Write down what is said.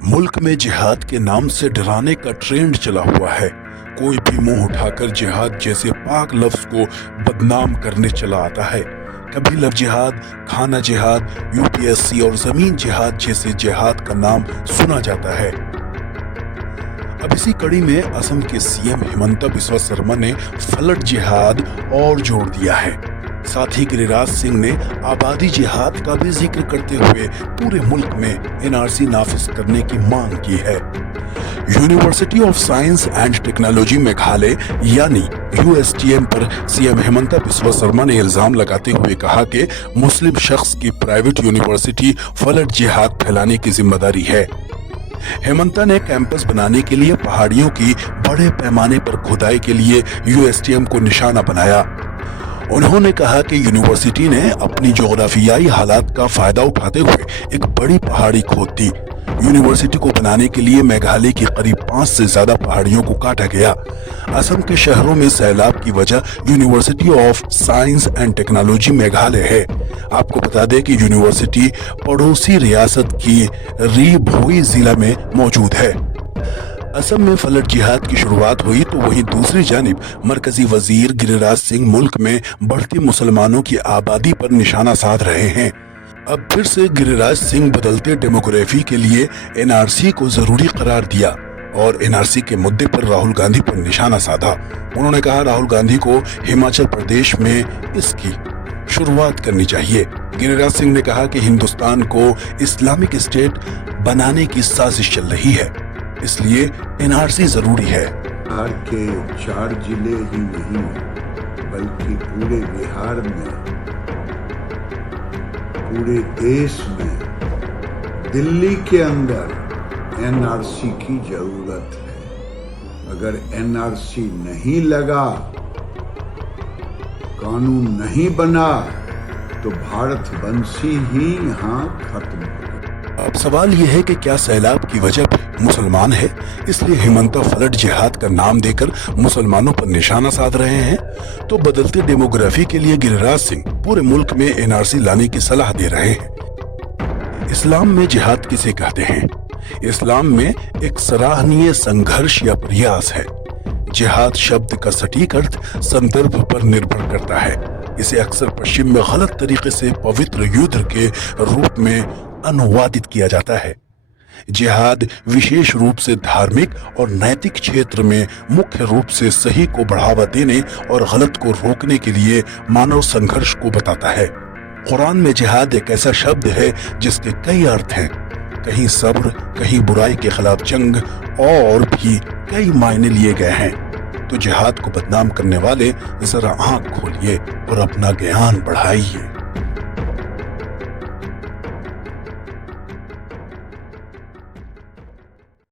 मुल्क में जिहाद के नाम से डराने का ट्रेंड चला हुआ है। कोई भी मुंह उठाकर जिहाद जैसे पाक लफ्ज को बदनाम करने चला आता है। कभी लव जिहाद, खाना जिहाद, यूपीएससी और जमीन जिहाद जैसे जिहाद का नाम सुना जाता है। अब इसी कड़ी में असम के सीएम हिमंता बिस्वा शर्मा ने फ्लड जिहाद और जोड़ दिया है। साथ ही गिरिराज सिंह ने आबादी जिहाद का भी जिक्र करते हुए पूरे मुल्क में एनआरसी नाफिज करने की मांग की है। University of science and technology Meghalaya यानी यूएसटीएम पर सीएम हिमंता बिस्वा शर्मा ने इल्जाम लगाते हुए कहा कि मुस्लिम शख्स की प्राइवेट यूनिवर्सिटी फ्लड जिहाद फैलाने की जिम्मेदारी है। हेमंता ने कैंपस बनाने के लिए पहाड़ियों की बड़े पैमाने पर खुदाई के लिए यूएसटीएम को निशाना बनाया। उन्होंने कहा कि यूनिवर्सिटी ने अपनी जोग्राफियाई हालात का फायदा उठाते हुए एक बड़ी पहाड़ी खोद दी। यूनिवर्सिटी को बनाने के लिए मेघालय की करीब 5 से ज्यादा पहाड़ियों को काटा गया। असम के शहरों में सैलाब की वजह university of science and technology Meghalaya है। आपको बता दें कि यूनिवर्सिटी पड़ोसी रियासत की री भोई जिला में मौजूद है। असम में फ्लड जिहाद की शुरुआत हुई तो वहीं दूसरी जानिब मरकजी वजीर गिरिराज सिंह मुल्क में बढ़ती मुसलमानों की आबादी पर निशाना साध रहे हैं। अब फिर से गिरिराज सिंह बदलते डेमोग्राफी के लिए एनआरसी को जरूरी करार दिया और एनआरसी के मुद्दे पर राहुल गांधी पर निशाना साधा। उन्होंने कहा राहुल गांधी को हिमाचल प्रदेश में इसकी शुरुआत करनी चाहिए। गिरिराज सिंह ने कहा कि हिंदुस्तान को इस्लामिक स्टेट बनाने की साजिश चल रही है, इसलिए एनआरसी जरूरी है। बिहार के 4 जिले ही नहीं बल्कि पूरे बिहार में, पूरे देश में, दिल्ली के अंदर एनआरसी की जरूरत है। अगर एनआरसी नहीं लगा, कानून नहीं बना तो भारत वंशी ही यहाँ खत्म हो गया। अब सवाल यह है कि क्या सैलाब की वजह मुसलमान है, इसलिए हिमंता फ्लड जिहाद का नाम देकर मुसलमानों पर निशाना साध रहे हैं? तो बदलते डेमोग्राफी के लिए गिरिराज सिंह पूरे मुल्क में एनआरसी लाने की सलाह दे रहे हैं। इस्लाम में जिहाद किसे कहते हैं? इस्लाम में एक सराहनीय संघर्ष या प्रयास है। जिहाद शब्द का सटीक अर्थ संदर्भ पर निर्भर करता है। इसे अक्सर पश्चिम में गलत तरीके से पवित्र युद्ध के रूप में अनुवादित किया जाता है। जिहाद विशेष रूप से धार्मिक और नैतिक क्षेत्र में मुख्य रूप से सही को बढ़ावा देने और गलत को रोकने के लिए मानव संघर्ष को बताता है। कुरान में जिहाद एक ऐसा शब्द है जिसके कई अर्थ हैं। कहीं सब्र, कहीं बुराई के खिलाफ जंग और भी कई मायने लिए गए हैं। तो जिहाद को बदनाम करने वाले जरा आंख खोलिए और अपना ज्ञान बढ़ाइए।